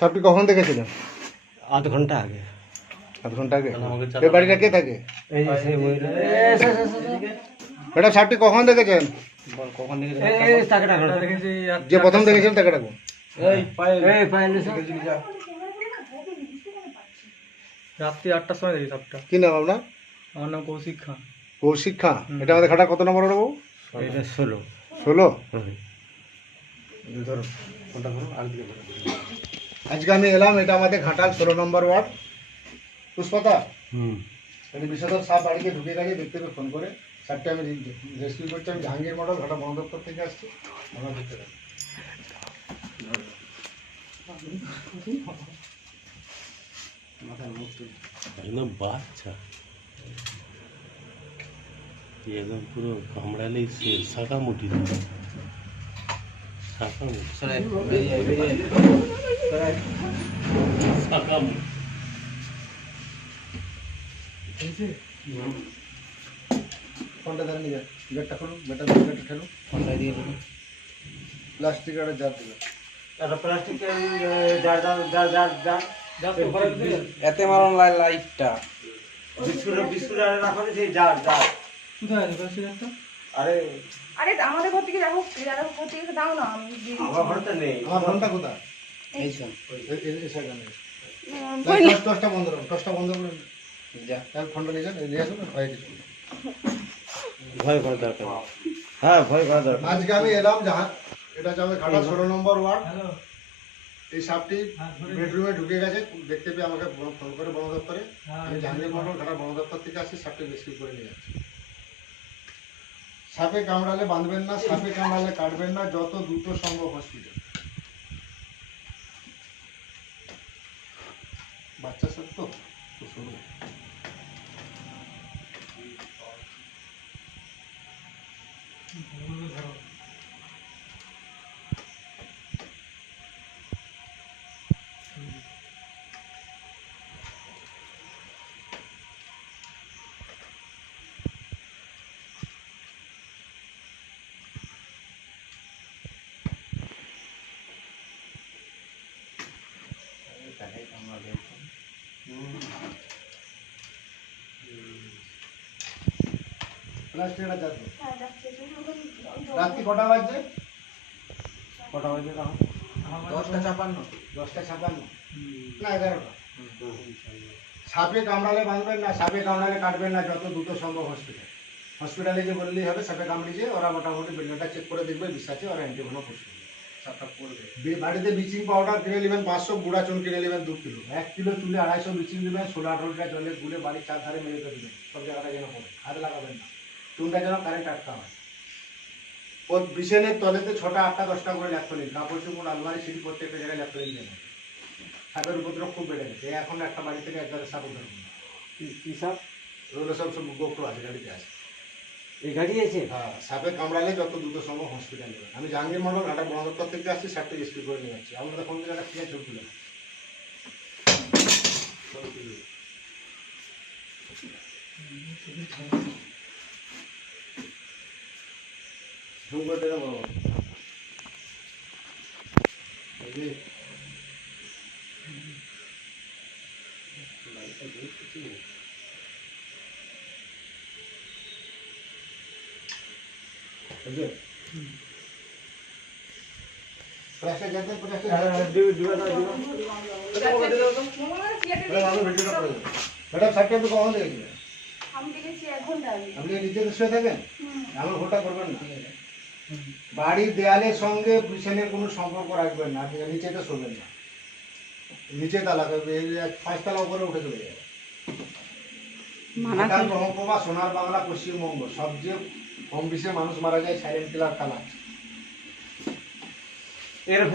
সাপটি কখন দেখেছিলেন আধ ঘণ্টা আগে। আধ ঘণ্টা আগে? এই বাড়িটা কে থাকে? এই যে সেই মহিলা। ম্যাডাম সাপটি কখন দেখেছেন কখন এই যে প্রথম দেখেছিলেন তাকে ডাকুন রাত্রি আটটার সময় দেখি সাপটা কি নাম আপনার? আমার নাম কৌশিক খান। কৌশিক খাঁ এটা আমাদের খাটা কত নম্বর নেব এটা ষোলো। ষোলো? ধরো। আজকে আমি এলাম এটা আমাদের ঘাটাল ষোলো নম্বর ওয়ার্ড। পুষ্পতা হুম। এটা বিষধর সাপ বাড়িতে ঢুকে গেছে দেখতে পেয়ে ফোন করে। সাপটা আমি রেস্কিউ করছি আমি জাহাঙ্গীর মডেল ঘাটা বন দপ্তর থেকে আসছি। আমরা দেখতে পাই একদম বাচ্চা। একদম পুরো কামড়ালেই সে শাখা মুটি মুটি ফোনটা ধরে নিয়ে গেটটা খুলুন গেটটা গেটটা ঠেলুন ফোনটা দিয়ে দেবো প্লাস্টিক একটা জার দেবে একটা প্লাস্টিক যার যার যার যার যার এতে মারন লাই লাইটটা। বিস্কুট বিস্কুট আর রাখো সেই যার যার কোথায়? প্লাস্টিক একটা? আরে আরে আমাদের ঘর থেকে দেখো ঘর থেকে দাও না আমি আমার ঘরে তো নেই। আমার কোথায়? এই শোন। এই- সাইডে নেই। টসটা বন্ধ করুন টসটা বন্ধ করুন যা তার ফোনটা নিয়ে যান নিয়ে আসুন হয়ে গেছে ভয় করা দরকার হ্যাঁ ভয় করা দরকার আজকে আমি এলাম যাহা এটা হচ্ছে আমাদের ঘাটা ষোলো নম্বর ওয়ার্ড। এই সাপটি বেডরুমে ঢুকে গেছে দেখতে পেয়ে আমাকে ফোন করে বন দপ্তরে। আমি জাহাঙ্গীর মন্ডল ঘাটা বন দপ্তর থেকে আসছি সাপটি রেস্কিউ করে নিয়ে যাচ্ছি। সাপে কামড়ালে বাঁধবেন না, সাপে কামড়ালে কাটবেন না, যত দ্রুত সম্ভব হসপিটাল বাচ্চা সাপ তো। প্লাস্টিকটা রাত্রি কটা বাজছে কটা বাজে তখন দশটা চাপান্ন দশটা ছাপান্ন। না এগারোটা। সাপে কামড়ালে বাঁধবেন না সাপে কামড়ালে কাটবেন না যত দ্রুত সম্ভব হসপিটাল। হসপিটালে যে বললেই হবে সাপে কামড়িয়েছে ওরা মোটামুটি বিল্ডিংটা চেক করে দেখবে বিশ্বাসে ওরা অ্যান্টিভেনো করবে বাড়িতে ব্লিচিং পাউডার কিনে নেবেন পাঁচশো গুঁড়া চুন কিনে নেবেন দু কিলো। এক কিলো চুলে আড়াইশো ব্লিচিং দেবেন ষোলো আঠারোটা জলে গুলে বাড়ির চারধারে মেরে দেবেন। সব জায়গাটা যেন পড়ে হাত লাগাবেন না। চুনটা যেন কারেন্ট আটকা হয়। ও বিছানের তলেতে ছটা আটটা দশটা করে ল্যাপটলিন কাপড় চোপড় আলমারি সিঁড়ি প্রত্যেকটা জায়গায় ল্যাপটলিন দেবেন সাপের উপদ্রব খুব বেড়ে গেছে। এখন একটা বাড়ি থেকে একবারে সাপ উদ্ধার করুন কি সব ওগুলো সব সব গোপ্র আছে গাড়িতে আছে এই গাড়ি আছে? হ্যাঁ সাপে কামড়ালে যত দ্রুত সম্ভব হসপিটাল যাবেন আমি জাহাঙ্গীর মন্ডল ঘাটা বন দপ্তর থেকে আসছি সাপটা রেস্কিউ করে নিয়ে যাচ্ছি। আপনাদের ফোন একটা দেবে বড় বড়। এই ম্যাডাম কখন দেখেছিলেন আপনি নিচে শুয়ে থাকেন। ঘোটা করবেন না বাড়ির দেয়ালের সঙ্গে পিছনের কোনো সম্পর্ক রাখবেন না আপনি নিচেতে শোবেন না নিচে তালা পাঁচতলা উপরে উঠে চলে যাবে সোনার বাংলা পশ্চিমবঙ্গ সবচেয়ে কম বেশি মানুষ মারা যায় সাইলেন্ট কিলার তালা এর ও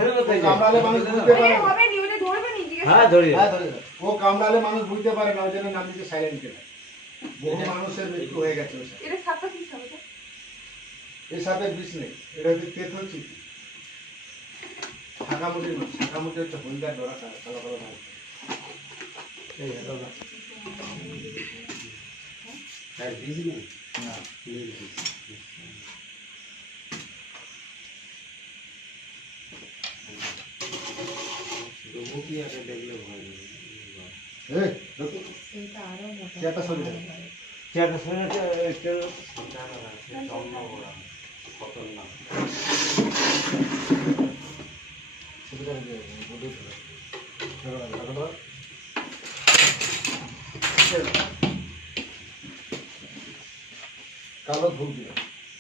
কামড়ালে মানুষ বুঝতে পারে না। হবে নি, ওরে ধরবে নি, হ্যাঁ। হ্যাঁ, ধরে ধরে। ও কামড়ালে মানুষ বুঝতে পারে না ওই জন্য নাম দিচ্ছে সাইলেন্ট কিলার বহু মানুষের মৃত্যু হয়ে গেছে ওই এটা সাপটা কি সাপ? এটা? এই সাপের বিষ নেই। এটা হচ্ছে তেত হচ্ছে শাখামুটির মাছ শাখামুটি হচ্ছে হলদার ডোরা কালো কালো ভাই। এই দাদা আর বিজি নেই। চেয়ারটা সরিয়ে চেয়ারটা শুনে একটু খতরনাক সুবিধা হয়ে যাবে, বুদ্ধি করে। দেখো না, দেখো না। কালো ধূপ দিল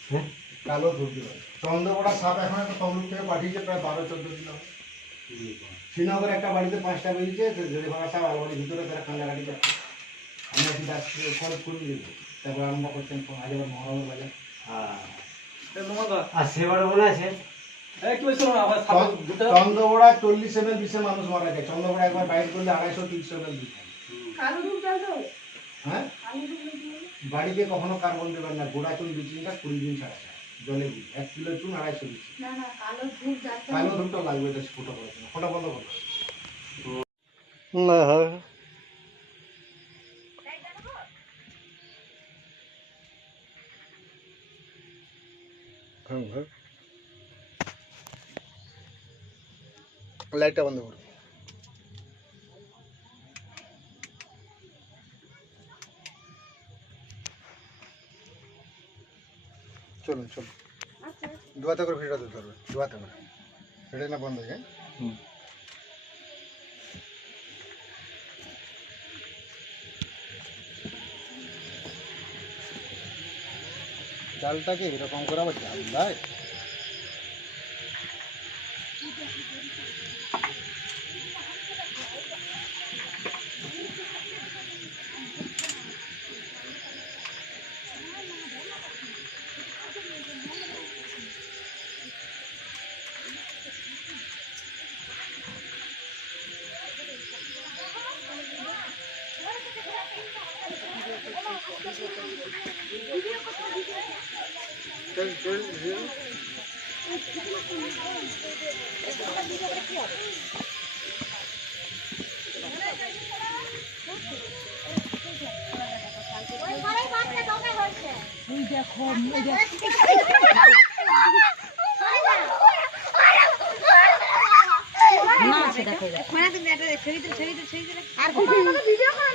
হ্যাঁ? কালো ধূপ দিল সাপ এখন একটা তমলুক থেকে পাঠিয়েছে প্রায় বারো চোদ্দ দিন শ্রীনগরে একটা বাড়িতে পাঁচটা বেরিয়েছে যদি ভাঙা সাপ আলমারির ভিতরে তারা কান্নাকাটি করছে। আমি একটু দাস খরচ করে দিয়েছি তারপর আরম্ভ করছেন আজ আবার বাজার। হ্যাঁ। আর সেবার মনে আছে? আমার সামনে চল্লিশ এম এল বিশে মানুষ মারা যায়। চন্দ্রকোড়া একবার বাইর করলে আড়াইশো তিনশো এম এল তো? হ্যাঁ। বাড়িতে কখনো কার্বন দেবেন না গোড়া চুন বিচিনটা কুড়ি দিন ছাড়া ছাড়া। জলে দিন এক কিলো চুন আড়াইশো না কালো দুটো লাগবে এটা ফোটো করার জন্য ফোটো বন্ধ করো। লাইটটা বন্ধ করো। চলুন চলুন দুয়াতে করে ভিডিওটা দিতে পারবে দুয়াতে করে। ভিডিও না বন্ধ হয়ে যায়। জালটাকে এরকম করা আবার জাল দেয়।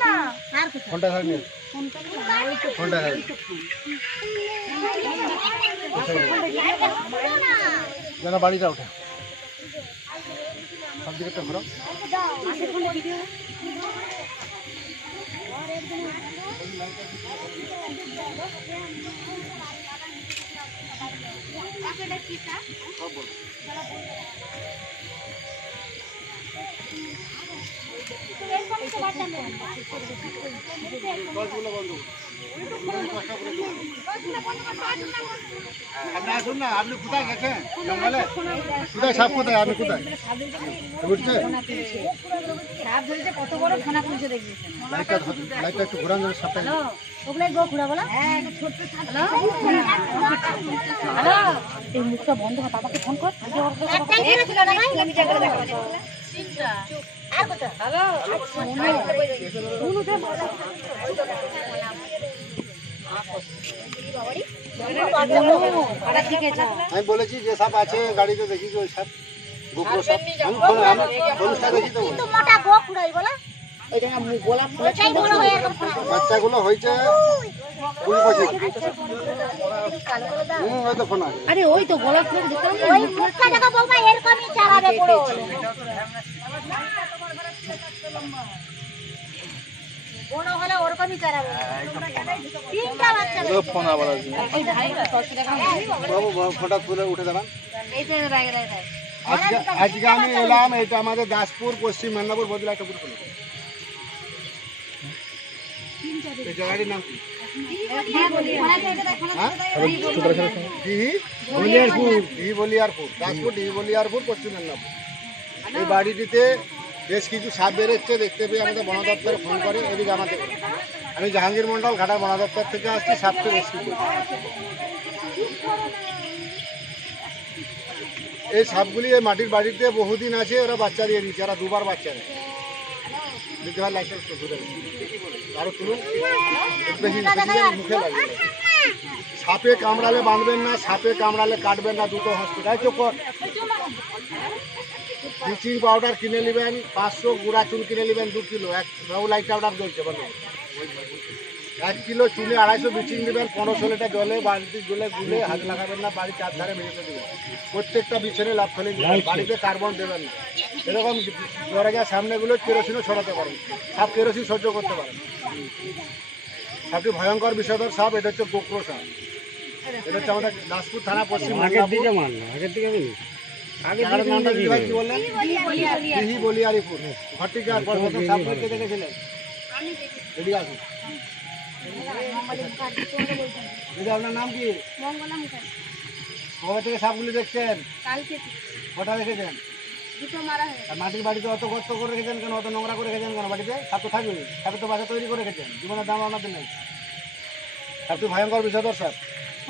না ফোনটা নিন ফোনটা ধরে যেন বাড়িটা ওঠে। সব দিকে একটা ঘোরো আপনি আসুন না আপনি কোথায় গেছেন? জঙ্গলে? কোথায় সাপ কোথায়? আপনি কোথায়? উঠছে সাপ ধরেছে কত বড় ফোনা খুলছে দেখবি লাইটটা লাইটটা একটু ঘোরান যেন সাপটা ওগুলাই গো খুঁড়া বলো? হ্যাঁ ছোট্ট হ্যালো এই মুখটা বন্ধ কর বাবাকে ফোন কর। একটা ঘিরে ছিল না ভাই? আমি জায়গা দেখো আর কত হ্যালো দে আমি বলেছি যে সাপ আছে গাড়িতে দেখি ওই সাপ গোপুর সাপ আমি ফোন- দেখি তো। মোটা গো বলা। বাচ্চাগুলো হয়েছে আরে ওই তো গোলাপ ফুল দেখলাম ওই ফুলটা দেখা বৌমা এরকমই চালাবে পুরো বড় হলে ওরকমই চালাবে তিনটা বাচ্চা ফোন আবার আসবে ওই ধারে টর্চ দেখা বাবু বাবু, ফোনটা তুলে উঠে দাঁড়ান। এই তো রাগে রাগে আজকে আজকে আমি এলাম এটা আমাদের দাসপুর পশ্চিম মেদিনীপুর বদলা একটা পুরো এই জায়গাটির নাম কি? হ্যাঁ? ডিহি ডিহি বলিয়ারপুর দাসপুর ডিহি বলিয়ারপুর পশ্চিম মেদিনীপুর। এই বাড়িটিতে বেশ কিছু সাপ বেরোচ্ছে, দেখতে পেয়ে আমাদের বন দপ্তরে ফোন করে, এদিকে আমাদের। আমি জাহাঙ্গীর মন্ডল ঘাটার বন দপ্তর থেকে আসছি, সাপকে রেস্কিউ করছি এই সাপগুলি এই মাটির বাড়িতে বহুদিন আছে, ওরা বাচ্চা দিয়ে দিচ্ছে ওরা দুবার বাচ্চা দেয়। মুখে সাপে কামড়ালে বাঁধবেন না, সাপে কামড়ালে কাটবেন না, দুটো হসপিটাল। চোখ। ব্লিচিং পাউডার কিনে নেবেন পাঁচশো গুঁড়া চুন কিনে নেবেন দু কিলো এক লাইট পাউডার জ্বলছে বলো। এক কিলো চুনে আড়াইশো ব্লিচিং দেবেন পনেরোশো লিটার জলে বাড়িতে জলে গুলে হাত লাগাবেন না বাড়ির চার ধারে মেঝেতে দেবেন। প্রত্যেকটা বিছানে লাভ ফেলে বাড়িতে কার্বন দেবেন না। এরকম দরজা সামনেগুলো কেরোসিনও ছড়াতে পারেন। সাপ কেরোসিন সহ্য করতে পারেন। সাপটি ভয়ঙ্কর বিষয়ধর সাপ এটা হচ্ছে গোপ্রো সাপ এটা হচ্ছে আমাদের দাসপুর থানা পশ্চিম আগের দিকে আগের দিকে আমি জায়গাটার নামটা দিদি ভাই কি বললেন? দিহি বলিয়ারিপুর। ঘটিকা প্রথম সাপ দেখতে দেখেছিলেন? এদিকে আসুন। দিদি আপনার নাম কি? মঙ্গলা মুখার্জি কবে থেকে সাপগুলি দেখছেন? কালকে কটা দেখেছেন দুটো মারা হয়েছে। আর মাটির বাড়িতে অত গর্ত করে রেখেছেন কেন? অত নোংরা করে রেখেছেন কেন? বাড়িতে সাপ তো থাকবে সাপে তো বাসা তৈরি করে রেখেছেন। জীবনের দাম আপনাদের নেই। সাপটি ভয়ঙ্কর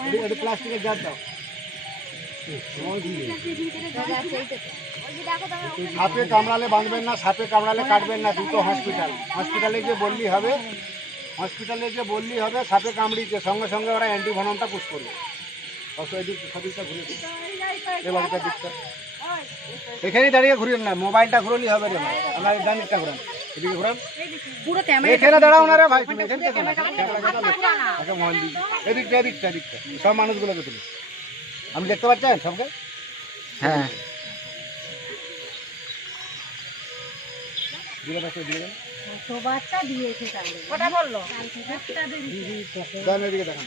এটি- এটি প্লাস্টিকের জার দাও। সাপে কামড়ালে বাঁধবেন না সাপে কামড়ালে কাটবেন না দুটো হসপিটাল হসপিটালে গিয়ে বললি হবে হসপিটালে গিয়ে বললি হবে সাপে কামড়িয়েছে সঙ্গে সঙ্গে ওরা অ্যান্টিভনমটা পুশ করবে। অবশ্য ঘুরে দিন। এ বাড়িটা এখানেই দাঁড়িয়ে ঘুরিয়ে না মোবাইলটা ঘুরলি হবে রে আপনার ডান ঘুরান। এদিকে ঘুরান। এখানে দাঁড়াও না রে ভাই তুমি এখানে এদিকটা এদিকটা এদিকটা। সব মানুষগুলোকে তুলি। আমি দেখতে পাচ্ছেন সবকে? হ্যাঁ। তো বাচ্চা দিয়েছে তাহলে। ওটা বলল। এদিকে দেখান।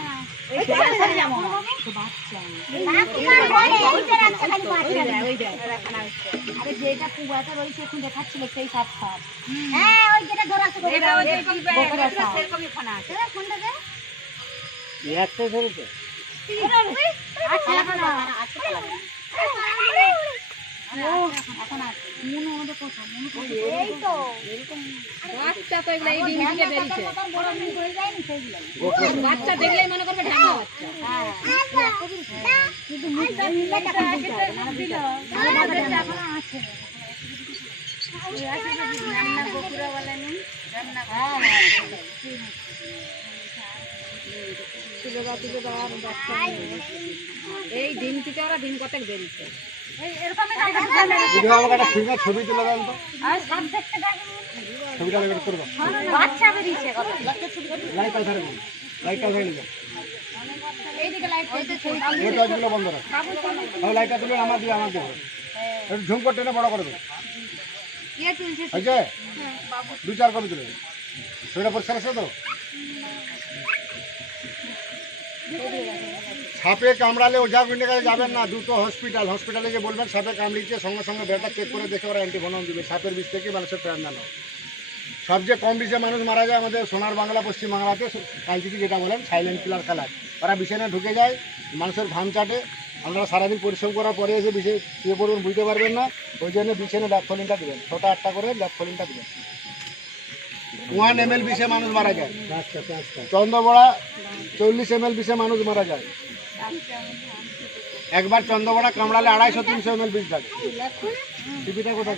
যেটা কুয়াতে রয়েছে এখন দেখাচ্ছিল সেই সাপ হ্যাঁ একটা ধরেছে আচ্ছা এখন আছে মনে আমাদের কথা মনে এই তো। বাচ্চা তো এগুলো এই ডিম থেকে বেরিয়েছে হয়ে বাচ্চা দেখলেই মনে করবে ঢাকা বাচ্চা হ্যাঁ কিন্তু মুখটা মিললে তখন বুঝতে হবে দিল আছে রান্না বকুরা বলে নি রান্না হ্যাঁ। এই ডিম থেকে ওরা দিন কতক বেরিয়েছে ছবি তুলে ছবিটা রেকর্ড করব। বেরিয়েছে কত লাইটটা লাইট ছবি এই টর্চগুলো বন্ধ রাখ। লাইটটা তুলে আমার দিয়ে আমার দেবো। একটু ঝুম করতে না বড় করে দেবো। হয়েছে? দু চার তুলে দিন ছবিটা পরিষ্কার আছে তো? সাপে কামড়ালে ওঝা গুন্ডে কাছে যাবেন না দুটো হসপিটাল। হসপিটালে যে বলবেন সাপে কামড়িয়েছে সঙ্গে সঙ্গে বেডটা চেক করে দেখে ওরা অ্যান্টিভনম দিবে। সাপের বিষ থেকে মানুষের প্রাণ দান সবচেয়ে কম বিষে মানুষ মারা যায় আমাদের সোনার বাংলা পশ্চিম বাংলাতে কালচিটি যেটা বলেন সাইলেন্ট কিলার খেলায় ওরা বিছানে ঢুকে যায় মানুষের ঘাম চাটে। আপনারা সারাদিন পরিশ্রম করার পরে এসে বিষে শুয়ে পড়বেন বুঝতে পারবেন না। ওই জন্য বিছানে ল্যাপথলিনটা দেবেন। ছটা আটটা করে ল্যাপথলিনটা দেবেন। ওয়ান এম এল বিষে মানুষ মারা যায়। চন্দ্রবড়া চল্লিশ এম এল বিষে মানুষ মারা যায়। একবার চন্দ্রবড়া কামড়ালে আড়াইশো তিনশো এম এল বিষ থাকে টিভিটা কোথায়